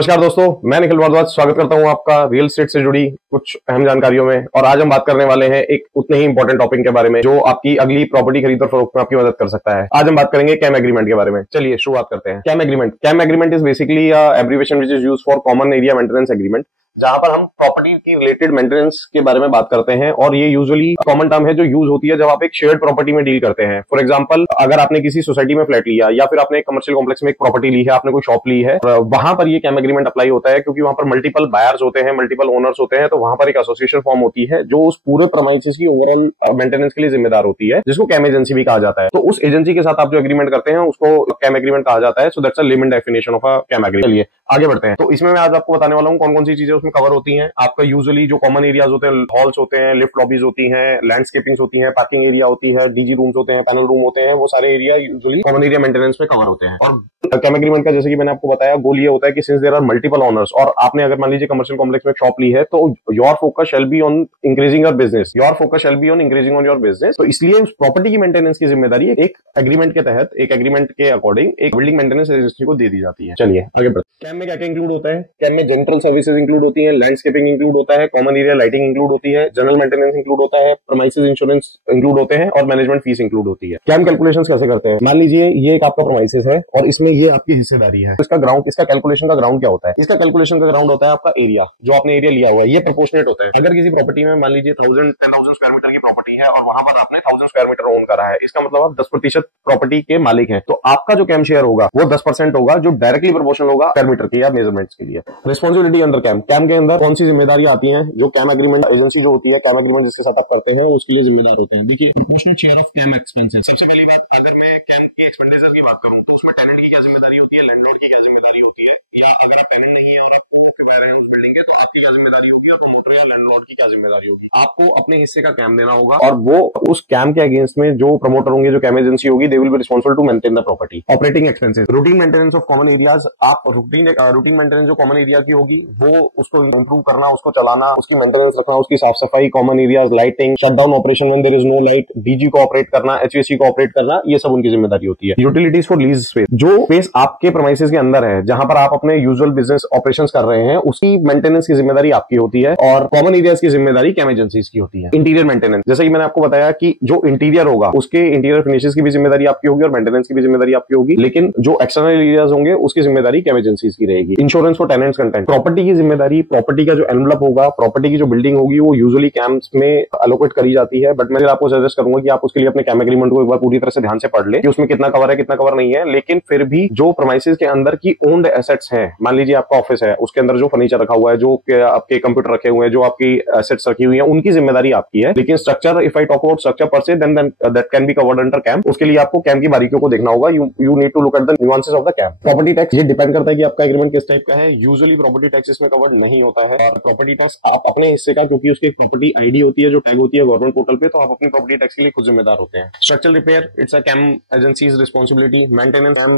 नमस्कार दोस्तों, मैं निखिल भारद्वाज स्वागत करता हूं आपका रियल एस्टेट से जुड़ी कुछ अहम जानकारियों में। और आज हम बात करने वाले हैं एक उतने ही इंपॉर्टेंट टॉपिक के बारे में जो आपकी अगली प्रॉपर्टी खरीद और फरोख्त में आपकी मदद कर सकता है। आज हम बात करेंगे कैम एग्रीमेंट के बारे में। चलिए शुरुआत करते हैं। CAM agreement is basically abbreviation which is used for common area maintenance agreement, जहां पर हम प्रॉपर्टी की रिलेटेड मेंटेनेंस के बारे में बात करते हैं। और ये यूजुअली कॉमन टर्म है जो यूज होती है जब आप एक शेयर्ड प्रॉपर्टी में डील करते हैं। फॉर एग्जांपल, अगर आपने किसी सोसाइटी में फ्लैट लिया या फिर आपने एक कमर्शियल कॉम्प्लेक्स में एक प्रॉपर्टी ली है, आपने कोई शॉप ली है, वहां पर ये कैम एग्रीमेंट अप्लाई होता है क्योंकि वहां पर मल्टीपल बायर्स होते हैं, मल्टीपल ओनर्स होते हैं। तो वहां पर एक एसोसिएशन फॉर्म होती है जो उस पूरे प्रेमाइसेस की ओवरऑल मेंटेनेंस के लिए जिम्मेदार होती है, जिसको कैम एजेंसी भी कहा जाता है। तो उस एजेंसी के साथ आप जो एग्रीमेंट करते हैं उसको कैम एग्रीमेंट कहा जाता है। So that's a layman definition of a CAM agreement. चलिए आगे बढ़ते हैं। तो इसमें मैं आज आपको बताने वाला हूँ कौन कौन सी चीजें उसमें कवर होती हैं। आपका यूजुअली जो कॉमन एरियाज होते हैं, हॉल्स होते हैं, लिफ्ट लॉबीज होती हैं, लैंडस्केपिंग्स होती हैं, पार्किंग एरिया होती है, डीजी रूम्स होते हैं, पैनल रूम होते हैं, वो सारे area usually common area maintenance में कवर होते हैं। और कैम एग्रीमेंट का जैसे कि मैंने आपको बताया, गोल ये होता है कि since there are multiple owners और आपने अगर मान लीजिए कमर्शियल कॉम्प्लेक्स में शॉप ली है, तो your focus shall be on increasing your business. तो इसलिए उस प्रॉपर्टी की मेंटेनेंस की जिम्मेदारी एक एग्रीमेंट के तहत, एक एग्रीमेंट के अकॉर्डिंग एक बिल्डिंग मेंटेनेंस एजेंसी को दे दी जाती है। चलिए आगे बढ़ते हैं। कैम में क्या क्या इंक्लूड होता है? कैम में जनरल सर्विसेज इंक्लूड होती है, लैंडस्केपिंग इंक्लूड होता है, कॉमन एरिया लाइटिंग इंक्लूड होती है, जनरल मेंटेनेंस इंक्लूड होता है, प्रीमाइसेस इंश्योरेंस इंक्लूड होते हैं और मैनेजमेंट फीस इंक्लूड होती है। कैम कैलकुलेशंस कैसे करते हैं? मान लीजिए ये एक आपका प्रीमाइसेस है और इसमें ये आपकी हिस्सेदारी है। इसका कैलकुलेशन का ग्राउंड क्या होता है? इसका कैलकुलेशन का ग्राउंड होता है आपका एरिया, जो आपने एरिया लिया हुआ है। ये प्रोपोर्शनेट होता है। अगर किसी प्रॉपर्टी में मान लीजिए 10,000 स्क्वायर मीटर की प्रॉपर्टी है और वहां पर आपने 1000 स्क्वायर मीटर ओन करा है, इसका मतलब आप 10% प्रॉपर्टी के मालिक हैं। तो आपका जो कैम शेयर होगा वो 10% होगा, जो डायरेक्टली प्रोपोर्शनल होगा स्क्वायर मीटर के या मेजरमेंट्स के लिए। रिस्पॉन्सिबिलिटी अंडर कैम के अंदर कौन सी जिम्मेदारी आती है? जो कैम एग्रीमेंट एजेंसी जो होती है, कैम एग्रीमेंट जिसके साथ आप करते हैं, उसके लिए जिम्मेदार होते हैं। देखिए, proportional share of CAM expenses. सबसे पहली बात, अगर मैं कैम के एक्सपेंडिचर की बात करूं तो उसमें टेनेंट की क्या जिम्मेदारी होती है, लैंडलॉर्ड की क्या जिम्मेदारी होती है, या अगर आप टेनेंट नहीं है और आपको ऑक्यूपायर है उस बिल्डिंग के, तो आपकी क्या जिम्मेदारी होगी और प्रमोटर या लैंडलॉर्ड की क्या जिम्मेदारी होगी। आपको अपने हिस्से का कैम देना होगा और वो उस कैम के अगेंस्ट में जो प्रमोटर होंगे, जो कैम एजेंसी होगी, they will be responsible to maintain the property. Operating expenses, routine maintenance of common areas. आप रूटीन मेंटेनेंस जो कॉमन एरिया की होगी वो उसको इंप्रूव करना, उसको चलाना, उसकी मेंटेनेंस रखना, उसकी साफ सफाई, common areas, lighting, shutdown operation when there is no light, DG को ऑपरेट करना, एचवीएसी को ऑपरेट करना, ये सब उनकी जिम्मेदारी होती है। यूटिलिटीज फॉर लीज स्पेस, जो स्पेस आपके प्रीमाइसेस के अंदर है, जहां पर आप अपने यूजुअल बिजनेस ऑपरेशंस कर रहे हैं, उसकी मेंटेनेंस की जिम्मेदारी आपकी होती है और कॉमन एरियाज की जिम्मेदारी कैम एजेंसीज की होती है। इंटीरियर मेंटेनेंस, जैसे कि मैंने आपको बताया कि जो इंटीरियर होगा उसके इंटीरियर फिनिशेस की भी जिम्मेदारी आपकी होगी और मेंटेनेंस की भी जिम्मेदारी आपकी होगी, लेकिन जो एक्सटर्नल एरियाज होंगे उसकी जिम्मेदारी कैम एजेंसीज की रहेगी। Insurance for tenants content, property की जिम्मेदारी, प्रॉपर्टी का जो एनवलप होगा, प्रॉपर्टी की जो बिल्डिंग होगी, वो यूजुअली कैम्प्स में अलोकेट करी जाती है। बट मैं आपको सजेस्ट करूंगा कि आप उसके लिए अपने कैम एग्रीमेंट को एक बार पूरी तरह से ध्यान से पढ़ ले कि उसमें कितना कवर है, कितना कवर नहीं है। लेकिन फिर भी जो प्रीमाइसेस के अंदर की ओन्ड एसेट्स हैं, मान लीजिए आपका ऑफिस है, उसके अंदर जो फर्नीचर रखा हुआ है, जो आपके कंप्यूटर रखे हुए हैं, जो आपकी एसेट्स रखी हुई हैं, उनकी जिम्मेदारी आपकी है। लेकिन structure, if I talk about structure per se, then that can be covered under CAM. उसके लिए आपको कैम की बारीकियों को देखना होगा। You need to look at the nuances of the CAM. Property tax, ये डिपेंड करता है कि आपका एग्रीमेंट किस टाइप का है। यूजुअली प्रॉपर्टी टैक्स इसमें कवर नहीं होता है। और प्रॉपर्टी टैक्स आप अपने हिस्से का, क्योंकि उसकी प्रॉपर्टी आईडी होती है जो टैग होती है गवर्नमेंट पोर्टल पे, तो आप अपनी प्रॉपर्टी टैक्स के लिए खुद जिम्मेदार होते हैं। Structural repair, it's a CAM agency's responsibility. Maintenance and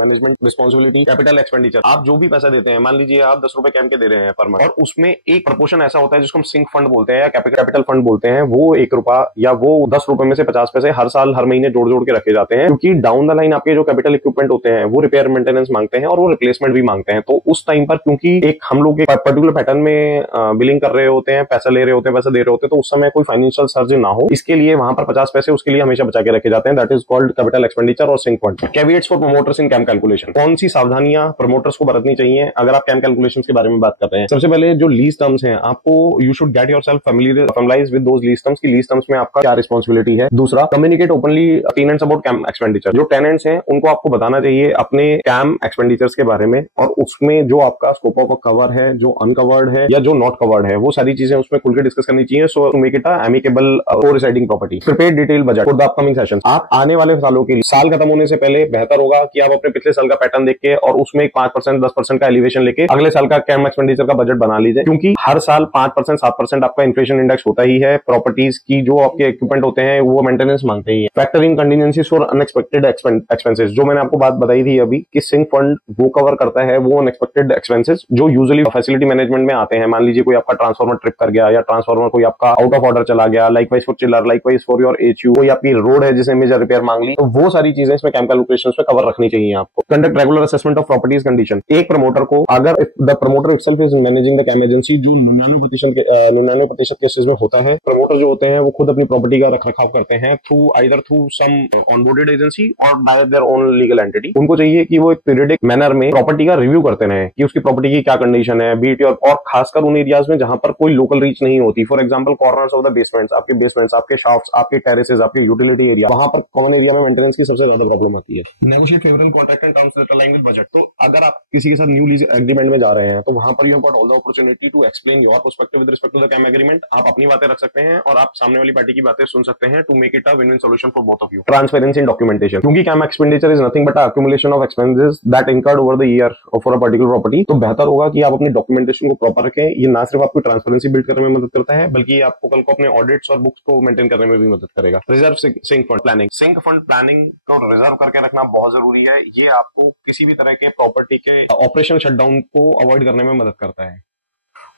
management responsibility. Capital expenditure, आप जो भी पैसा देते हैं, मान लीजिए आप 10 रुपए कैम के दे रहे हैं पर मंथ, और उसमें एक प्रपोर्शन ऐसा होता है जिसको हम सिंक फंड बोलते हैं या कैपिटल फंड बोलते हैं, वो 1 रुपया या वो 10 रुपए में से 50 पैसे हर साल, हर महीने जोड़ जोड़ के रखे जाते हैं, क्योंकि डाउन द लाइन आपके जो कैपिटल इक्विपमेंट होते हैं वो रिपेयर मेंटेनेंस मांगते हैं और वो रिप्लेसमेंट भी मांगते हैं। तो उस टाइम पर, क्योंकि एक हम लोग एक पर्टिकुलर पैटर्न में बिलिंग कर रहे होते हैं, पैसा ले रहे होते हैं, पैसा दे रहे होते हैं, तो उस समय कोई फाइनेंशियल सर्ज ना हो, इसके लिए वहां पर 50 पैसे उसके लिए हमेशा बचा के रखे जाते हैं। That is called capital expenditure और sink fund. Caveats for promoters in CAM calculation, कौन सी सावधानियां प्रमोटर्स को बरतनी चाहिए अगर आप कैम कैलकुलेशन के बारे में बात कर रहे हैं? सबसे पहले जो लीज टर्म्स हैं, आपको you should get yourself familiarised with those lease terms की लीज टर्म्स में आपका क्या रिस्पांसिबिलिटी है। दूसरा, communicate openly tenants about CAM expenditure. जो टेनेंट्स हैं उनको आपको बताना चाहिए अपने कैम एक्सपेंडिचर्स के बारे में, और उसमें जो आपका स्कोप ऑफ कवर है, जो अनकवर्ड है या जो नॉट कवर्ड है, वो सारी चीजें उसमें खुल के डिस्कस करनी चाहिए। So to make it a amicable co residing property. Prepare detail budget for the upcoming session. आप आने वाले सालों के लिए, साल खत्म होने से पहले बेहतर होगा कि आप अपने पिछले साल का पैटर्न देख के और उसमें 5% 10% का एलिवेशन लेके अगले साल का कैम एक्सपेंडिचर का बजट बना लीजिए, क्योंकि हर साल 5% 7% आपका इन्फ्लेशन इंडेक्स होता ही है। प्रॉपर्टीज की जो आपके इक्विपमेंट होते हैं वो मेंटेनेंस मांगते ही है। Factor in contingencies for unexpected expenses, जो मैंने आपको बात बताई थी अभी कि सिंक फंड वो कवर करता है वो अनएक्सपेक्टेड एक्सपेंसेस जो यूजुअली फैसिलिटी फैसिलिटी मैनेजमेंट में आते हैं, मान लीजिए कोई आपका ट्रांसफार्मर ट्रिप कर गया या ट्रांसफार्मर कोई आपका आउट ऑफ ऑर्डर चला गया, likewise for chiller, likewise for your HU, कोई आपकी रोड है जिसने मेजर रिपेयर मांग ली, तो वो सारी चीजें इसमें केमिकल ऑपरेशंस में कवर रखनी चाहिए आपको। Conduct regular assessment of property's condition. एक प्रमोटर को अगर the promoter itself is managing the CAM agency, जो 99% केसेस में होता है, प्रमोटर जो होते हैं वो खुद अपनी प्रॉपर्टी का रखरखाव करते हैं through either through some onboarded agency और by their own legal entity. उनको चाहिए कि वो एक पीरियडिक मैनर में प्रॉपर्टी का रिव्यू करते रहे कि उसकी प्रॉपर्टी की क्या कंडीशन है, बीट और खासकर उन एरियाज में जहां पर कोई लोकल रीच नहीं होती। For example corners of the basements, आपके शाफ्ट्स, आपके टेरेसेस, आपके यूटिलिटी एरिया, वहां पर कॉमन एरिया में मेंटेनेंस की सबसे ज्यादा प्रॉब्लम आती है। Negotiate favourable contract and terms that align with budget. तो अगर आप किसी के साथ न्यू लीज एग्रीमेंट में जा रहे हैं तो वहां पर you have got all the opportunity to explain your perspective with respect to the CAM agreement. आप अपनी बातें रख सकते हैं और आप सामने वाली पार्टी की बातें सुन सकते हैं to make it a win win solution for both of you. Transparency in documentation, क्योंकि CAM expenditure is nothing but accumulation of expenses that incurred over the year for a particular property. तो बेहतर होगा कि आप अपनी documentation को proper रखें। ये ना सिर्फ आपको ट्रांसपेरेंसी बिल्ड करने में मदद करता है बल्कि ये आपको कल को अपने ऑडिट्स और बुक्स को मेंटेन करने में भी मदद करेगा। Reserve sink fund planning, sink fund planning को रिजर्व करके रखना बहुत जरूरी है। ये आपको किसी भी तरह के प्रॉपर्टी के ऑपरेशन शटडाउन को अवॉइड करने में मदद करता है।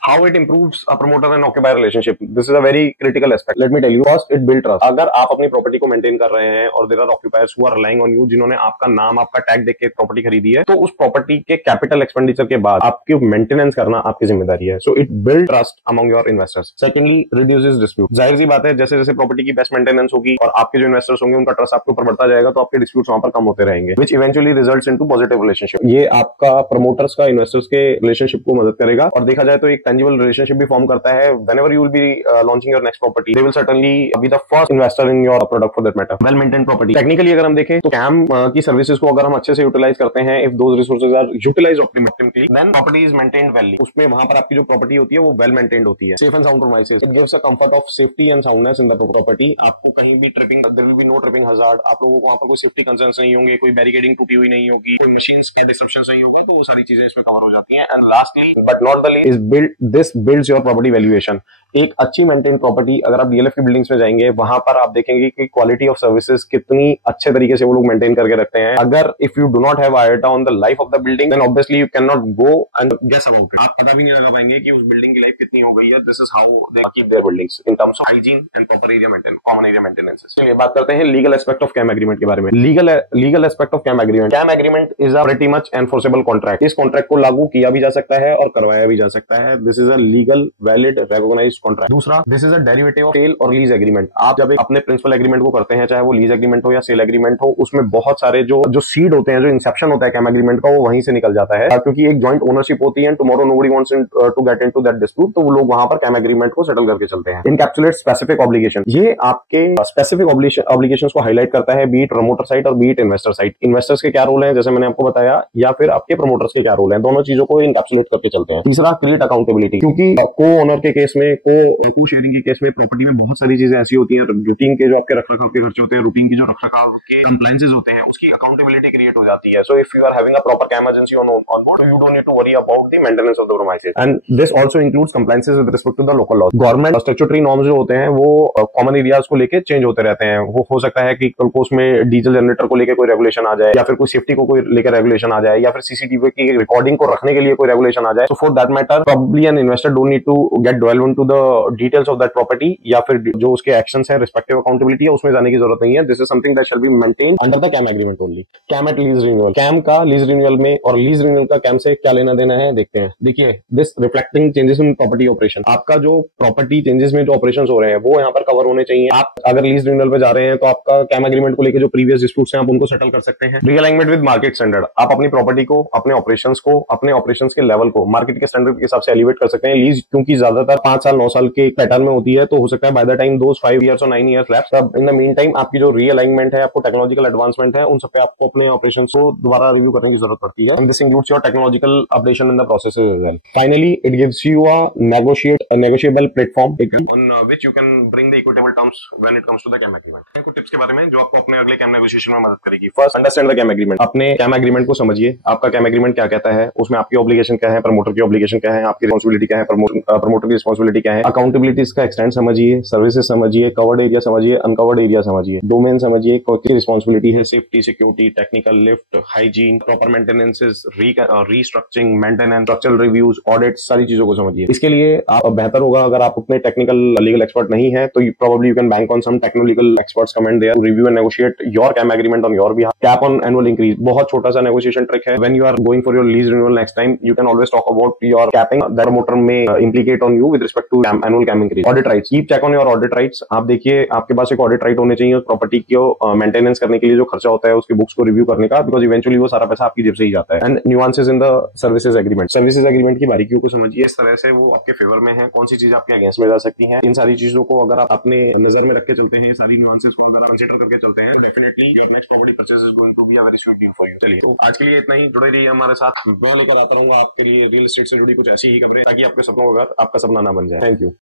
How it improves a promoter and occupier relationship. This is a very critical aspect. Let me tell you. First, it builds trust. अगर आप अपनी प्रॉपर्टी को मेंटेन कर रहे हैं और there are occupiers who are relying on you, जिन्होंने आपका नाम, आपका टैग देख के प्रॉपर्टी खरीदी है, तो उस प्रॉपर्टी के कैपिटल एक्सपेंडिचर के बाद आपकी मेंटेनेंस करना आपकी जिम्मेदारी है। So it builds trust among your investors. Secondly, reduces dispute. जाहिर सी बात है, जैसे जैसे प्रॉपर्टी की बेस्ट मेंटेनेंस होगी और आपके जो इन्वेस्टर्स होंगे उनका ट्रस्ट आपके ऊपर बढ़ता जाएगा, तो आपके डिस्प्यूट्स वहां पर कम होते रहेंगे, which eventually results into positive relationship. ये आपका प्रमोटर्स का इन्वेस्टर्स के रिलेशनशिप को मदद करेगा और देखा जाए तो एक टेंजिबल रिलेशनशिप भी फॉर्म करता है। whenever you will be launching your next property, they will certainly be the first investor in your product for that matter. Well maintained property. Technically अगर हम देखें तो कैम की सर्विसेज को अगर हम अच्छे से यूटिलाइज करते हैं, if those resources are utilized optimally, then property is maintained well. उसमें वहां पर आपकी जो प्रॉपर्टी होती है वो वेल मेंटेन्ड होती है। Safe and sound premises, it gives a comfort of safety and soundness in the property. आपको कहीं भी tripping, there will be no tripping hazard. आप लोगों को वहां पर कोई सेफ्टी कंसर्न्स नहीं होंगे, कोई बैरिकेडिंग टूटी हुई नहीं होगी, कोई मशीन्स का डिस्ट्रप्शन नहीं होगा, तो वो सारी चीजें इसमें कवर हो जाती हैं। And lastly but not the least is this builds your property valuation. एक अच्छी मेंटेन प्रॉपर्टी, अगर आप डीएलएफ की बिल्डिंग्स में जाएंगे वहां पर आप देखेंगे कि क्वालिटी ऑफ सर्विसेज कितनी अच्छे तरीके से वो लोग मेंटेन करके रखते हैं। अगर if you do not have idea on the life of the building, then obviously you can not go and guess about it. आप पता भी नहीं लगा पाएंगे कि उस बिल्डिंग की लाइफ कितनी हो गई है। This is how they keep their buildings in terms of hygiene and proper area maintenance, common area maintenance. चलिए बात करते हैं legal aspect of CAM agreement के बारे में। Legal aspect of CAM agreement. CAM agreement is a pretty much enforceable contract. इस contract को लागू किया भी जा सकता है और करवाया भी जा सकता है। This is a legal valid recognised contract. दूसरा, this is a derivative of sale और लीज एग्रीमेंट। आप जब अपने प्रिंसिपल एग्रीमेंट को करते हैं, चाहे वो लीज एग्रीमेंट हो या सेल एग्रीमेंट हो, उसमें बहुत सारे जो सीड होते हैं, जो इंसेप्शन होता है कैम एग्रीमेंट का, वो वहीं से निकल जाता है, क्योंकि एक जॉइंट ओनरशिप होती है। Tomorrow nobody wants to get into that dispute, तो वो लोग वहां पर कैम एग्रीमेंट को सेटल करके चलते हैं। इनकैप्सुलेट स्पेसिफिक ऑब्लिगेशन, ये आपके स्पेसिफिक ऑब्लिगेशंस को हाईलाइट करता है, बीट प्रमोटर साइड और बीट इन्वेस्टर साइड। इन्वेस्टर्स के क्या रोल है, जैसे मैंने आपको बताया, या फिर आपके प्रमोटर्स के क्या रोल है, दोनों चीजों को इनकैप्सुलेट करके चलते हैं। तीसरा, क्रिएट अकाउंटेबिलिटी, क्योंकि को ओनर के केस में, को शेयरिंग के केस में प्रॉपर्टी में बहुत सारी चीजें ऐसी होती हैं, रूटीन के जो आपके रखरखाव के खर्चे होते हैं, रूटीन की जो रखरखाव के कंप्लायंसेस होते हैं, उसकी अकाउंटेबिलिटी क्रिएट हो जाती है। So if you are having a proper CAM agency on board, you don't need to worry about the maintenance of the premises, and this also includes compliances with respect to the local law. Government statutory norms जो होते हैं वो common areas को लेके change होते रहते हैं। वो हो सकता है कि कल को उसमें डीजल जनरेटर को लेकर कोई रेगुलेशन आ जाए, या फिर कोई सेफ्टी को कोई लेकर रेगुलेशन आ जाए, या फिर सीसीटीवी की रिकॉर्डिंग को रखने के लिए कोई रेगुलेशन आ जाए। So for that matter probably an investor don't need to get develop into the details of that property, या फिर जो उसके एक्शंस है, रिस्पेक्टिव अकाउंटेबिलिटी है, उसमें जाने की जरूरत नहीं है। This is something that shall be maintained under the CAM agreement only. CAM at lease renewal, CAM का लीज रिन्यूअल में और लीज रिन्यूअल का कैम से क्या लेना देना है देखते हैं। देखिए, this reflecting changes in property operation, आपका जो प्रॉपर्टी चेंजेस में जो ऑपरेशंस हो रहे हैं वो यहाँ पर कवर होने चाहिए। आप अगर लीज रिन्यूअल पे जा रहे हैं तो आपका कैम एग्रीमेंट को लेकर जो प्रीवियस डिस्प्यूट्स हैं आप उनको सेटल कर सकते हैं। रीअलाइनमेंट विद मार्केट स्टैंडर्ड, आप अपनी प्रॉपर्टी को, अपने ऑपरेशंस को, अपने ऑपरेशंस के लेवल को मार्केट के स्टैंडर्ड के हिसाब से एलिवेट कर सकते हैं। लीज क्योंकि ज्यादातर 5 साल 9 साल के पैटर्न में होती है, तो हो सकता है by the time those 5 years और 9 years लैप्स, तब इन द मीन टाइम आपकी जो रीअलाइनमेंट है, आपको टेक्नोलॉजिकल एडवांसमेंट है, उन सब पे आपको अपने ऑपरेशंस को दोबारा रिव्यू करने की जरूरत पड़ती है। And this includes your technological updation in the process as well. Finally, it gives you a negotiable platform on which you can bring the equitable terms when it comes to the CAM agreement. कुछ tips के बारे में जो आपको अपने अगले cam negotiation में मदद करेगी। First, understand the CAM agreement. अपने कैम एग्रीमेंट को समझिए, आपका कैम एग्रीमेंट क्या कहता है, उसमें आपकी ऑब्लिगेशन क्या है, प्रमोटर की ऑब्लिगेशन क्या है, आपकी रिस्पांसिबिलिटी क्या है, प्रमोटर की रिस्पांसिबिलिटी क्या है। अकाउंटेबिलिटीज का एक्सटेंड समझिए, सर्विसेज समझिए, कवर्ड एरिया समझिए, अनकवर्ड एरिया समझिए, डोमेन समझिए, किसकी रिस्पॉन्सिबिलिटी है, safety, security, technical, lift, hygiene, proper maintenances, restructuring, maintenance, structural reviews, audit, सारी चीजों को समझिए। इसके लिए आप बेहतर होगा अगर आप उतने टेक्निकल लीगल एक्सपर्ट नहीं है तो probably you can bank on some techno legal experts comment there, review and negotiate your CAM agreement on your behalf. Cap on annual increase, बहुत छोटा सा negotiation trick है. When you are going for your lease renewal next time, you can always talk about your capping that promoter may implicate on you with respect to annual CAM increase. Audit rights, keep check on your audit rights. आप देखिए आपके पास एक audit right होने चाहिए उस property को maintenance करने के लिए जो खर्चा होता है उसकी बुक्स को रिव्यू करने का, बिकॉज इवेंचुअली वो सारा पैसा आपकी जेब से ही जाता है. And nuances in the services agreement, services agreement की बारीकियों को समझिए, इस तरह से वो आपके फेवर में है, कौन सी चीज आपके अगेंस्ट में जा सकती है. इन सारी चीजों को अगर आप अपने नजर में रख के चलते हैं, सारी न्यूआंसेस को अगर आप कंसीडर करके चलते हैं, definitely your next property purchase is going to be a very sweet deal for you. चलिए तो आज के लिए इतना ही. जुड़े रहिए हमारे साथ, मैं लेकर आता रहूंगा आपके लिए रियल एस्टेट से जुड़ी कुछ ऐसी ही खबरें ताकि आपके सपनों का घर आपका सपना ना बन जाए. Thank you.